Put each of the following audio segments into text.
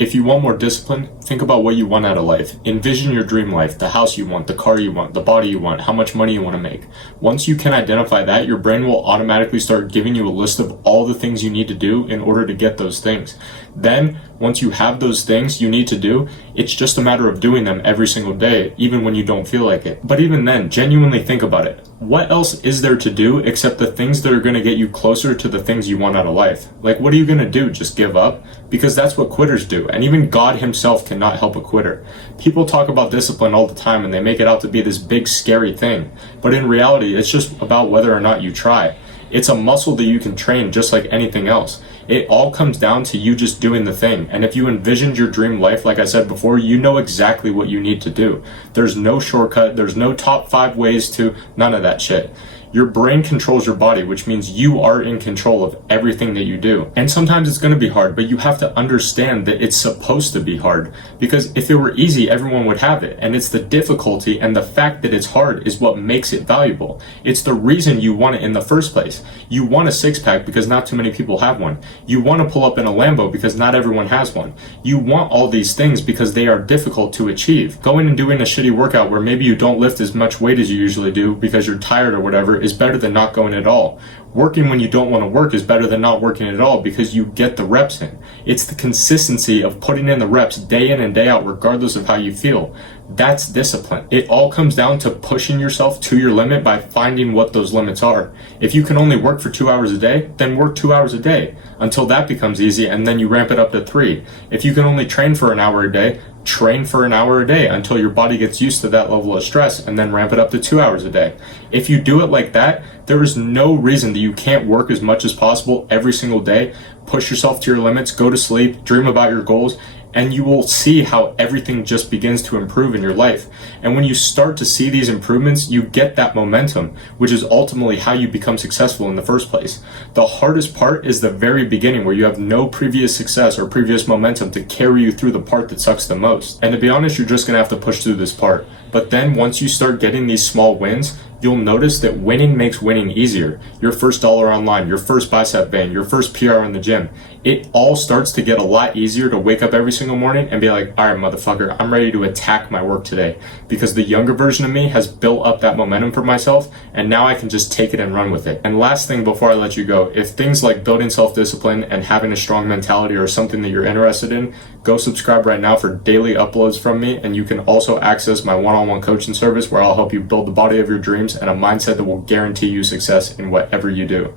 If you want more discipline, think about what you want out of life. Envision your dream life, the house you want, the car you want, the body you want, how much money you want to make. Once you can identify that, your brain will automatically start giving you a list of all the things you need to do in order to get those things. Then, once you have those things you need to do, it's just a matter of doing them every single day, even when you don't feel like it. But even then, genuinely think about it. What else is there to do except the things that are going to get you closer to the things you want out of life? Like, what are you going to do? Just give up? Because that's what quitters do. And even God himself cannot help a quitter. People talk about discipline all the time and they make it out to be this big scary thing. But in reality, it's just about whether or not you try. It's a muscle that you can train just like anything else. It all comes down to you just doing the thing. And if you envisioned your dream life, like I said before, you know exactly what you need to do. There's no shortcut. There's no top 5 ways to none of that shit. Your brain controls your body, which means you are in control of everything that you do. And sometimes it's going to be hard, but you have to understand that it's supposed to be hard. Because if it were easy, everyone would have it. And it's the difficulty and the fact that it's hard is what makes it valuable. It's the reason you want it in the first place. You want a 6-pack because not too many people have one. You want to pull up in a Lambo because not everyone has one. You want all these things because they are difficult to achieve. Going and doing a shitty workout where maybe you don't lift as much weight as you usually do because you're tired or whatever is better than not going at all. Working when you don't want to work is better than not working at all because you get the reps in. It's the consistency of putting in the reps day in and day out regardless of how you feel. That's discipline. It all comes down to pushing yourself to your limit by finding what those limits are. If you can only work for 2 hours a day, then work 2 hours a day until that becomes easy and then you ramp it up to 3. If you can only train for an hour a day, train for an hour a day until your body gets used to that level of stress and then ramp it up to 2 hours a day. If you do it like that, there is no reason that you can't work as much as possible every single day. Push yourself to your limits, go to sleep, dream about your goals, and you will see how everything just begins to improve in your life. And when you start to see these improvements, you get that momentum, which is ultimately how you become successful in the first place. The hardest part is the very beginning where you have no previous success or previous momentum to carry you through the part that sucks the most. And to be honest, you're just gonna have to push through this part. But then once you start getting these small wins, you'll notice that winning makes winning easier. Your first dollar online, your first bicep band, your first PR in the gym. It all starts to get a lot easier to wake up every single morning and be like, all right, motherfucker, I'm ready to attack my work today. Because the younger version of me has built up that momentum for myself, and now I can just take it and run with it. And last thing before I let you go, if things like building self-discipline and having a strong mentality are something that you're interested in, go subscribe right now for daily uploads from me, and you can also access my one-on-one coaching service where I'll help you build the body of your dreams and a mindset that will guarantee you success in whatever you do.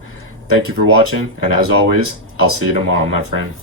Thank you for watching, and as always, I'll see you tomorrow, my friend.